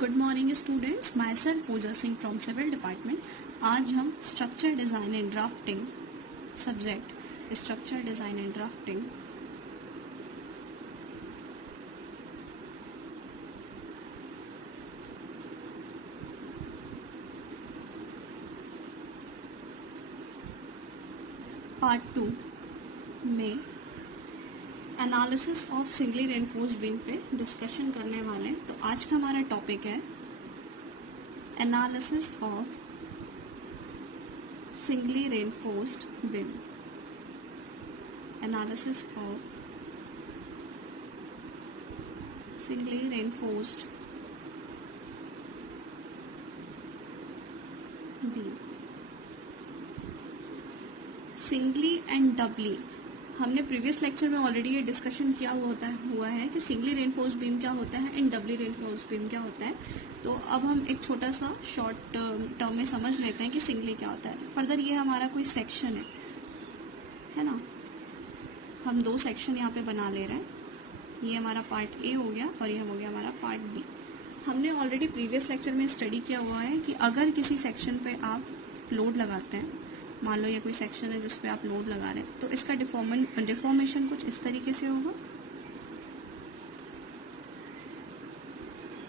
Good morning students, myself Pooja Singh from civil department. आज हम structure design and drafting subject structure design and drafting part 2 में analysis of singly reinforced beam पे discussion करने वाले हैं। तो आज का हमारा टॉपिक है analysis of singly reinforced beam. Analysis of singly reinforced beam. Singly and doubly हमने प्रीवियस लेक्चर में ऑलरेडी ये डिस्कशन किया हुआ है कि सिंगली रेनफोर्स्ड बीम क्या होता है एंड डबली रेनफोर्स्ड बीम क्या होता है। तो अब हम एक छोटा सा शॉर्ट टर्म में समझ लेते हैं कि सिंगली क्या होता है। फर्दर ये हमारा कोई सेक्शन है ना, हम दो सेक्शन यहाँ पे बना ले रहे हैं। ये हमारा पार्ट ए हो गया और ये हो गया हमारा पार्ट बी। हमने ऑलरेडी प्रीवियस लेक्चर में स्टडी किया हुआ है कि अगर किसी सेक्शन पे आप लोड लगाते हैं, मान लो ये कोई सेक्शन है जिस पे आप लोड लगा रहे हैं, तो इसका डिफॉर्मेशन कुछ इस तरीके से होगा।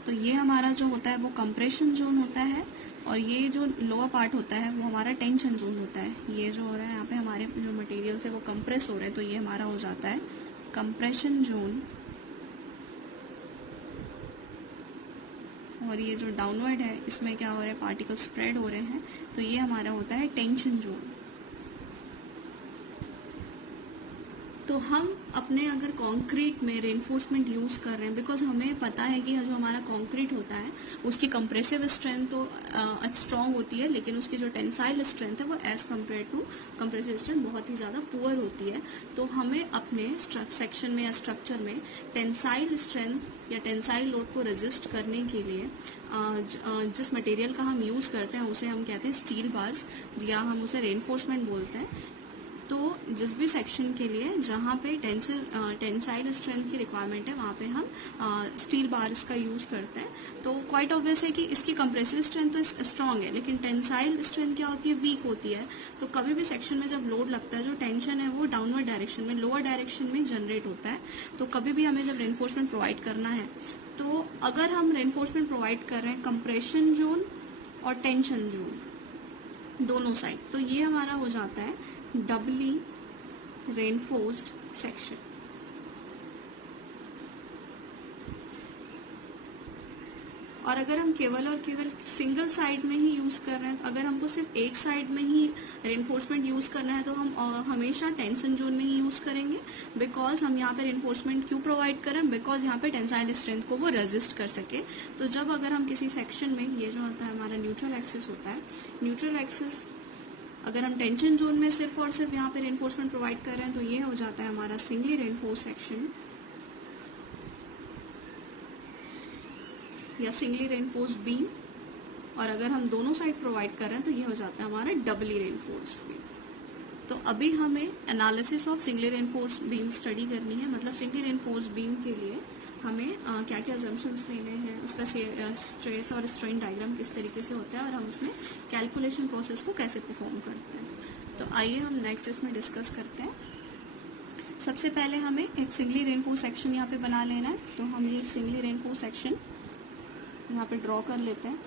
तो ये हमारा जो होता है वो कंप्रेशन जोन होता है और ये जो लोअर पार्ट होता है वो हमारा टेंशन जोन होता है। ये जो हो रहा है यहाँ पे हमारे जो मटेरियल्स है वो कंप्रेस हो रहे हैं, तो ये हमारा हो जाता है कंप्रेशन जोन। और ये जो डाउनवर्ड है इसमें क्या हो रहा है, पार्टिकल स्प्रेड हो रहे हैं, तो ये हमारा होता है टेंशन जोन। तो हम अपने अगर कंक्रीट में रेनफोर्समेंट यूज कर रहे हैं, बिकॉज हमें पता है कि जो हमारा कंक्रीट होता है उसकी कंप्रेसिव स्ट्रेंथ तो स्ट्रांग होती है, लेकिन उसकी जो टेंसाइल स्ट्रेंथ है वो as compared to compressive strength बहुत ही ज़्यादा पुअर होती है। तो हमें अपने सेक्शन में या स्ट्रक्चर में टेंसाइल स्ट्रेंथ या टेंसाइल लोड को रेजिस्ट करने के लिए जिस मटेरियल का हम यूज़ करते हैं उसे हम कहते हैं स्टील बार्स, या हम उसे रेनफोर्समेंट बोलते हैं। तो जिस भी सेक्शन के लिए जहाँ पे टेंसाइल स्ट्रेंथ की रिक्वायरमेंट है वहाँ पे हम स्टील बार्स का यूज़ करते हैं। तो क्वाइट ऑब्वियस है कि इसकी कंप्रेसिव स्ट्रेंथ तो स्ट्रांग है, लेकिन टेंसाइल स्ट्रेंथ क्या होती है, वीक होती है। तो कभी भी सेक्शन में जब लोड लगता है, जो टेंशन है वो डाउनवर्ड डायरेक्शन में, लोअर डायरेक्शन में जनरेट होता है। तो कभी भी हमें जब रेनफोर्समेंट प्रोवाइड करना है, तो अगर हम रेनफोर्समेंट प्रोवाइड कर रहे हैं कंप्रेशन जोन और टेंशन जोन दोनों साइड, तो ये हमारा हो जाता है डबली रेनफोर्स्ड सेक्शन। और अगर हम केवल सिंगल साइड में ही यूज कर रहे हैं, अगर हमको सिर्फ एक साइड में ही रेनफोर्समेंट यूज करना है, तो हम हमेशा टेंशन जोन में ही यूज करेंगे। बिकॉज हम यहाँ पे रेनफोर्समेंट क्यों प्रोवाइड करें, बिकॉज यहाँ पे टेंसाइल स्ट्रेंथ को वो रेजिस्ट कर सके। तो जब अगर हम किसी सेक्शन में, ये जो होता है हमारा न्यूट्रल एक्सिस होता है, न्यूट्रल एक्सिस अगर हम टेंशन जोन में सिर्फ और सिर्फ यहाँ पे रेनफोर्समेंट प्रोवाइड कर रहे हैं, तो ये हो जाता है हमारा सिंगली रेनफोर्स सेक्शन या सिंगली रेनफोर्स्ड बीम। और अगर हम दोनों साइड प्रोवाइड कर रहे हैं तो ये हो जाता है हमारा डबली रेनफोर्स्ड बीम। तो अभी हमें analysis of singly reinforced beam study करनी है। मतलब सिंगली रेनफोर्स्ड बीम के लिए हमें क्या क्या अजम्पशंस लेने हैं, उसका स्ट्रेस और स्ट्रेन डायग्राम किस तरीके से होता है, और हम उसमें कैलकुलेशन प्रोसेस को कैसे परफॉर्म करते हैं। तो आइए हम नेक्स्ट इसमें डिस्कस करते हैं। सबसे पहले हमें एक सिंगली रेनफोर्स सेक्शन यहाँ पे बना लेना है। तो हम ये एक सिंगली रेनफोर्स सेक्शन यहाँ पे ड्रॉ कर लेते हैं।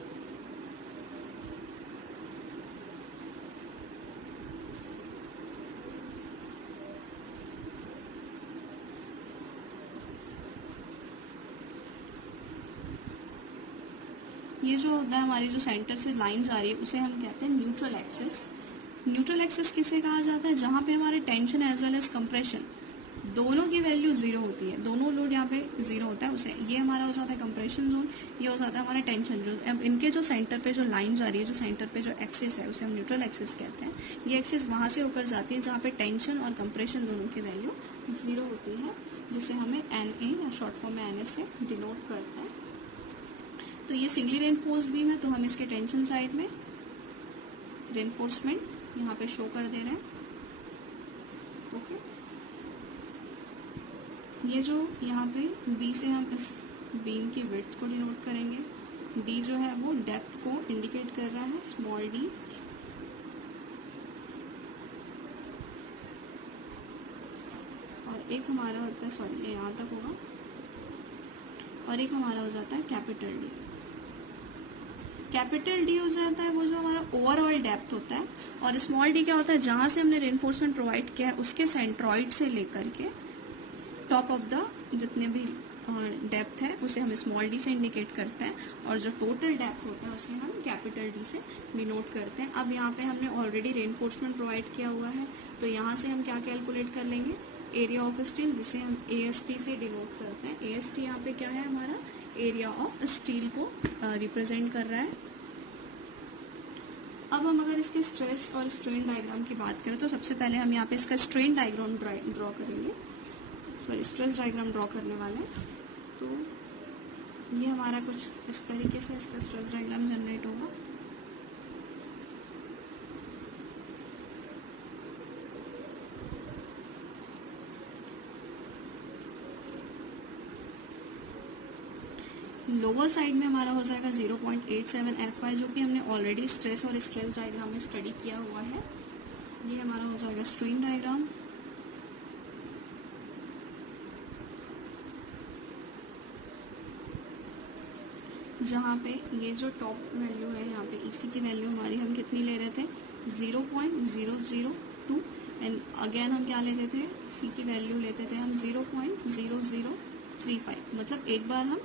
ये जो होता है हमारी जो सेंटर से लाइन जा रही है उसे हम कहते हैं न्यूट्रल एक्सिस। न्यूट्रल एक्सिस किसे कहा जाता है, जहाँ पे हमारे tension as well as compression दोनों की वैल्यू जीरो होती है, दोनों लोड यहाँ पे जीरो होता है, उसे ये हमारा हो जाता है कंप्रेशन जोन, ये हो जाता है हमारा टेंशन जोन। अब इनके जो सेंटर पे जो लाइन जा रही है, जो सेंटर पे जो एक्सिस है उसे हम न्यूट्रल एक्सिस कहते हैं। ये एक्सिस वहाँ से होकर जाती है जहाँ पे टेंशन और कंप्रेशन दोनों की वैल्यू जीरो होती है, जिसे हमें NA या शॉर्ट फॉर्म में NS से डिनोट करते हैं। तो ये सिंगली रेनफोर्स्ड बीम है, तो हम इसके टेंशन साइड में रेनफोर्समेंट यहाँ पे शो कर दे रहे हैं। ओके, ये जो यहाँ पे बी से हम इस बीम की विड्थ को डिनोट करेंगे, डी जो है वो डेप्थ को इंडिकेट कर रहा है, स्मॉल डी। और एक हमारा होता है, सॉरी ये यहाँ तक होगा, और एक हमारा हो जाता है कैपिटल डी। कैपिटल डी हो जाता है वो जो हमारा ओवरऑल डेप्थ होता है, और स्मॉल डी क्या होता है, जहां से हमने रेनफोर्समेंट प्रोवाइड किया है उसके सेंट्रॉइड से लेकर के टॉप ऑफ द जितने भी डेप्थ है उसे हम स्मॉल डी से इंडिकेट करते हैं, और जो टोटल डेप्थ होता है उसे हम कैपिटल डी से डिनोट करते हैं। अब यहाँ पे हमने ऑलरेडी रेनफोर्समेंट प्रोवाइड किया हुआ है, तो यहाँ से हम क्या कैलकुलेट कर लेंगे, एरिया ऑफ स्टील, जिसे हम AST से डिनोट करते हैं। AST यहाँ पे क्या है, हमारा एरिया ऑफ स्टील को रिप्रेजेंट कर रहा है। अब हम अगर इसके स्ट्रेस और स्ट्रेन डायग्राम की बात करें तो सबसे पहले हम यहाँ पे इसका स्ट्रेन डायग्राम ड्रॉ करेंगे, सॉरी स्ट्रेस डायग्राम ड्रॉ करने वाले हैं। तो ये हमारा कुछ इस तरीके से इसका स्ट्रेस डायग्राम जनरेट होगा। लोअर साइड में हमारा हो जाएगा 0.87 FY, जो कि हमने ऑलरेडी स्ट्रेस और स्ट्रेस डायग्राम में स्टडी किया हुआ है। ये हमारा हो जाएगा स्ट्रेन डायग्राम। जहाँ पे ये जो टॉप वैल्यू है, यहाँ पे EC की वैल्यू हमारी हम कितनी ले रहे थे, 0.002, एंड अगेन हम क्या लेते थे, C की वैल्यू लेते थे हम 0.0035। मतलब एक बार हम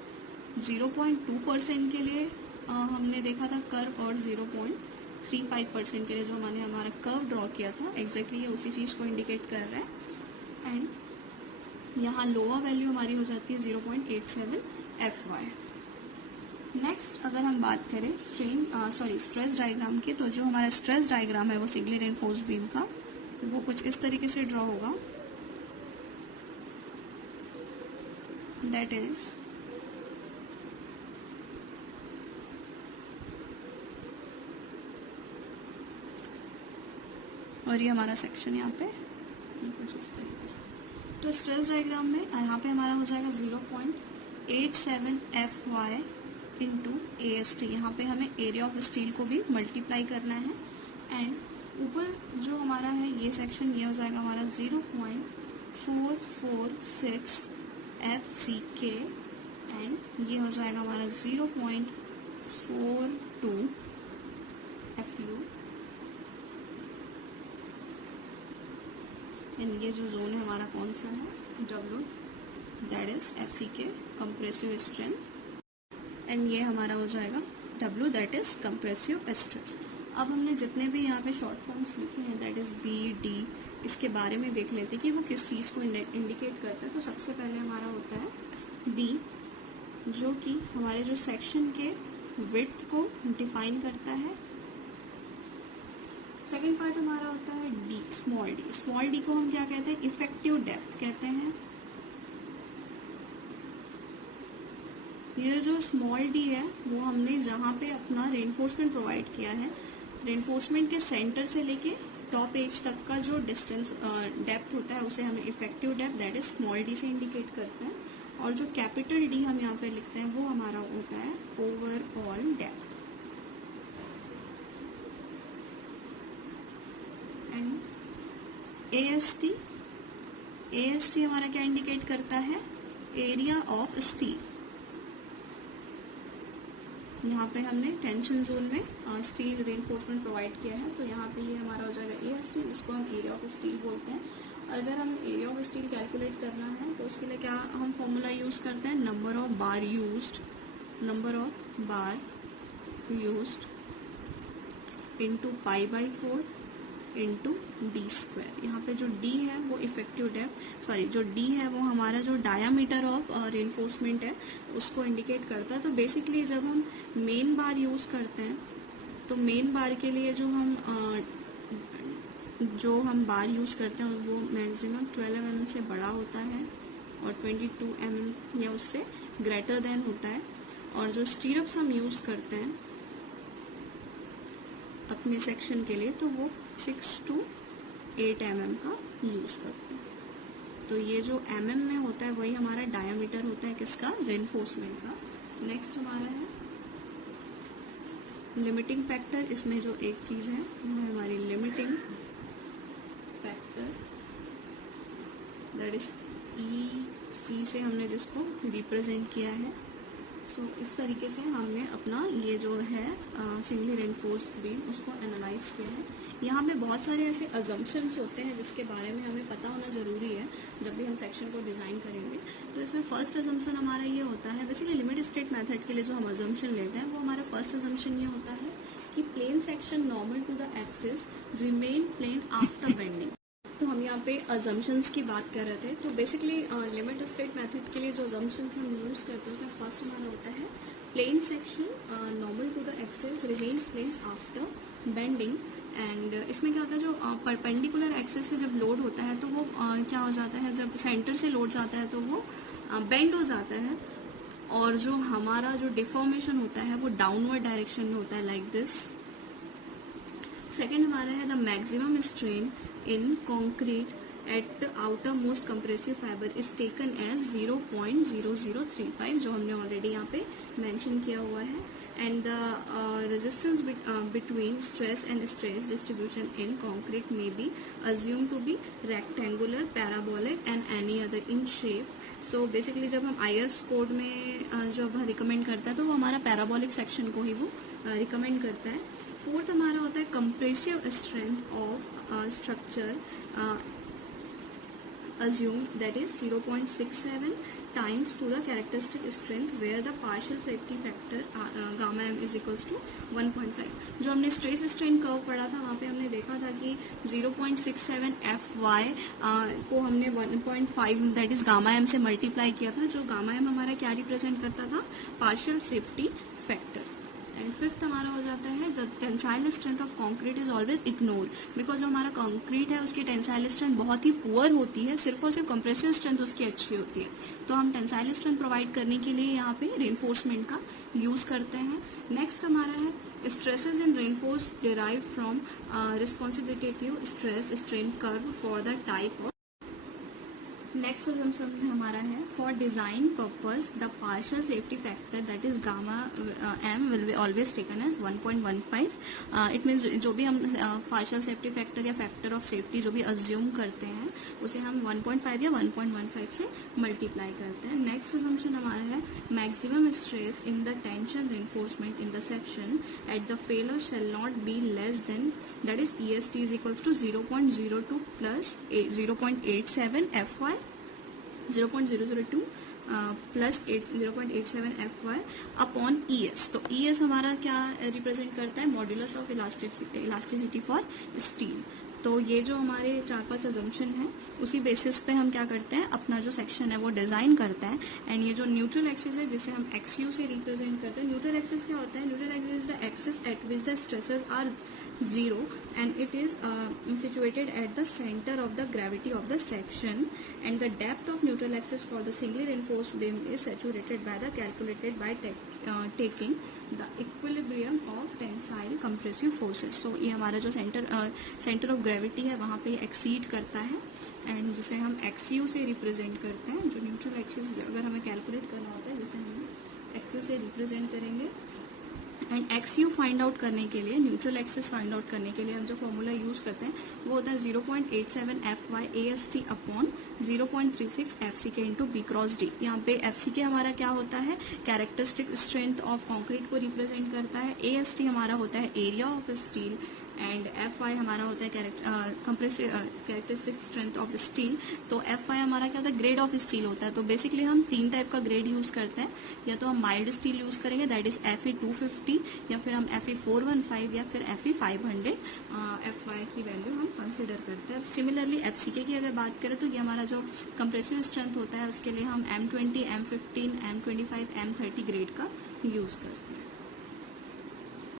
0.2% के लिए हमने देखा था कर्व, और 0.35% के लिए जो हमने हमारा कर्व ड्रॉ किया था, एग्जैक्टली ये उसी चीज़ को इंडिकेट कर रहा है। एंड यहाँ लोअर वैल्यू हमारी हो जाती है 0.87 FY। नेक्स्ट अगर हम बात करें स्ट्रेस डायग्राम की, तो जो हमारा स्ट्रेस डायग्राम है वो सिंगली रेनफोर्स्ड बीम का, वो कुछ इस तरीके से ड्रॉ होगा। दैट इज और ये हमारा सेक्शन यहाँ पे कुछ इस तरीके से। तो स्ट्रेस डायग्राम में यहाँ पे हमारा हो जाएगा 0.87 FY इंटू AST। यहाँ पे हमें एरिया ऑफ स्टील को भी मल्टीप्लाई करना है, एंड ऊपर जो हमारा है ये सेक्शन, ये हो जाएगा हमारा 0.446 FCK, एंड ये हो जाएगा हमारा 0.42 FU। एंड ये जो जोन है हमारा कौन सा है, W, that is FCK compressive strength, and ये हमारा हो जाएगा W, that is compressive stress. अब हमने जितने भी यहाँ पे शॉर्ट फॉर्म्स लिखे हैं, दैट इज BD, इसके बारे में देख लेते हैं कि वो किस चीज़ को इंडिकेट करता है। तो सबसे पहले हमारा होता है D, जो कि हमारे जो सेक्शन के विड्थ को डिफाइन करता है। सेकेंड पार्ट हमारा होता है D, small D. Small D को हम क्या कहते हैं, इफेक्टिव डेप्थ कहते हैं। ये जो स्मॉल डी है वो हमने जहाँ पे अपना रेनफोर्समेंट प्रोवाइड किया है, रेनफोर्समेंट के सेंटर से लेके टॉप एज तक का जो डिस्टेंस डेप्थ होता है उसे हमें effective depth, that is small D से इंडिकेट करते हैं। और जो कैपिटल डी हम यहाँ पे लिखते हैं वो हमारा होता है ओवरऑल डेप्थ। एंड AST हमारा क्या इंडिकेट करता है, एरिया ऑफ स्टील। यहाँ पे हमने टेंशन जोन में स्टील रेनफोर्समेंट प्रोवाइड किया है, तो यहाँ पे ये हमारा हो जाएगा AST, इसको हम एरिया ऑफ स्टील बोलते हैं। अगर हमें एरिया ऑफ स्टील कैलकुलेट करना है तो उसके लिए क्या हम फॉर्मूला यूज करते हैं, number of bar used into π/4 into D²। यहाँ पे जो D है वो इफेक्टिव डेप्थ, जो D है वो हमारा जो डायामीटर ऑफ रेनफोर्समेंट है उसको इंडिकेट करता है। तो बेसिकली जब हम मेन बार यूज करते हैं तो मेन बार के लिए जो हम बार यूज करते हैं वो मैक्सिमम 12 mm से बड़ा होता है और 22 mm या उससे ग्रेटर देन होता है। और जो स्टीरअप्स हम यूज करते हैं अपने सेक्शन के लिए तो वो 6 to 8 mm का यूज करते हैं। तो ये जो mm में होता है वही हमारा डायामीटर होता है किसका, रेनफोर्समेंट का। नेक्स्ट हमारा है लिमिटिंग फैक्टर, इसमें जो एक चीज़ है वो है हमारी लिमिटिंग फैक्टर, दैट इज ई सी से हमने जिसको रिप्रेजेंट किया है। सो इस तरीके से हमने अपना ये जो है सिंगली रेनफोर्स्ड बीम उसको एनालाइज किया है। यहाँ पे बहुत सारे ऐसे अजम्पशंस होते हैं जिसके बारे में हमें पता होना ज़रूरी है जब भी हम सेक्शन को डिज़ाइन करेंगे। तो इसमें फर्स्ट अजम्पशन हमारा ये होता है, बेसिकली लिमिट स्टेट मेथड के लिए जो हम अजम्पशन लेते हैं वो हमारा फर्स्ट अजम्पशन ये होता है कि plane section normal to the axis remain plane after bending. तो हम यहाँ पे अजम्पशंस की बात कर रहे थे। तो बेसिकली लिमिट स्टेट मेथड के लिए जो अजम्पशंस हम यूज़ करते हैं उसमें फर्स्ट हमारा होता है plane section normal to the axis remains plane after bending. And इसमें क्या होता है, जो परपेंडिकुलर एक्सिस से जब लोड होता है तो वो क्या हो जाता है, जब सेंटर से लोड जाता है तो वो बेंड हो जाता है, और जो हमारा जो डिफॉर्मेशन होता है वो डाउनवर्ड डायरेक्शन में होता है, लाइक दिस। सेकेंड हमारा है the maximum strain in concrete at the outermost compressive fiber is taken as 0.0035, जो हमने ऑलरेडी यहाँ पे मेंशन किया हुआ है। And the resistance between stress and strain distribution in concrete may be assumed to be rectangular, parabolic and any other in shape. So basically जब हम IS code में जब रिकमेंड करता है तो वो हमारा पैराबोलिक सेक्शन को ही वो रिकमेंड करता है। फोर्थ हमारा होता है compressive strength of structure assumed, that is 0.67 times to the characteristic strength where the partial safety factor gamma m is equals to 1.5। जो हमने स्ट्रेस स्ट्रेन कर्व पढ़ा था वहाँ पे हमने देखा था कि 0.67 fy को हमने 1.5 दैट इज गामा एम से मल्टीप्लाई किया था, जो गामा एम हमारा क्या रिप्रेजेंट करता था, partial safety factor. And fifth हमारा हो जाता है the tensile strength of concrete is always ignore, because जो हमारा कंक्रीट है उसकी टेंसाइल स्ट्रेंथ बहुत ही पुअर होती है, सिर्फ और सिर्फ कंप्रेसिव स्ट्रेंथ उसकी अच्छी होती है। तो हम टेंसाइल स्ट्रेंथ प्रोवाइड करने के लिए यहाँ पे रेनफोर्समेंट का यूज करते हैं। नेक्स्ट हमारा है stresses in reinforce derive from responsibility stress strain curve for the type of. Next assumption हमारा है for design purpose the partial safety factor that is gamma M will be always taken as 1.15। It means जो भी हम partial safety factor या factor of safety जो भी assume करते हैं उसे हम 1.5 या 1.15 से मल्टीप्लाई करते हैं। नेक्स्ट अजम्पशन हमारा है maximum stress in the tension reinforcement in the section at the failure shall not be less than, that is EST is equals to 0.02 plus 0.87 FY 0.002 plus 0.87 FY upon ES। तो ES हमारा क्या represent करता है, modulus of elasticity for steel. तो ये जो हमारे 4-5 assumption है उसी बेसिस पे हम क्या करते हैं, अपना जो सेक्शन है वो डिजाइन करते हैं। एंड ये जो न्यूट्रल एक्सिस है जिसे हम XU से रिप्रेजेंट करते हैं, न्यूट्रल एक्सिस क्या होता है, neutral axis is the axis at which the stresses are 0 and it is situated at the center of the gravity of the section, and the depth of neutral axis for the singly reinforced beam is saturated by the calculated by taking the equilibrium of tensile compressive forces। so ये हमारा जो centre of gravity है वहाँ पे exceed करता है, and जिसे हम XU से रिप्रेजेंट करते हैं। जो न्यूट्रल एक्सिस अगर हमें कैलकुलेट करना होता है जिसे हम XU से रिप्रेजेंट करेंगे। एंड XU फाइंड आउट करने के लिए, न्यूट्रल एक्सिस फाइंड आउट करने के लिए हम जो फॉर्मूला यूज करते हैं वो होता है 0.87 FY AST upon 0.36 FCK into B cross D। यहाँ पे FCK हमारा क्या होता है, कैरेक्टरिस्टिक स्ट्रेंथ ऑफ कॉन्क्रीट को रिप्रेजेंट करता है। AST हमारा होता है area of steel, and FY हमारा होता है कैरेक्टरिस्टिक स्ट्रेंथ ऑफ स्टील। तो FY हमारा क्या होता है, ग्रेड ऑफ स्टील होता है। तो बेसिकली हम 3 टाइप का ग्रेड यूज करते हैं, या तो हम माइल्ड स्टील यूज करेंगे दैट इज FE 250, या फिर हम FE 415 या फिर FE 500 FY की वैल्यू हम कंसिडर करते हैं। सिमिलरली FCK की अगर बात करें तो ये हमारा जो कंप्रेसिव स्ट्रेंथ होता है उसके लिए हम M20, M15, M25, M30 grade का यूज करते हैं।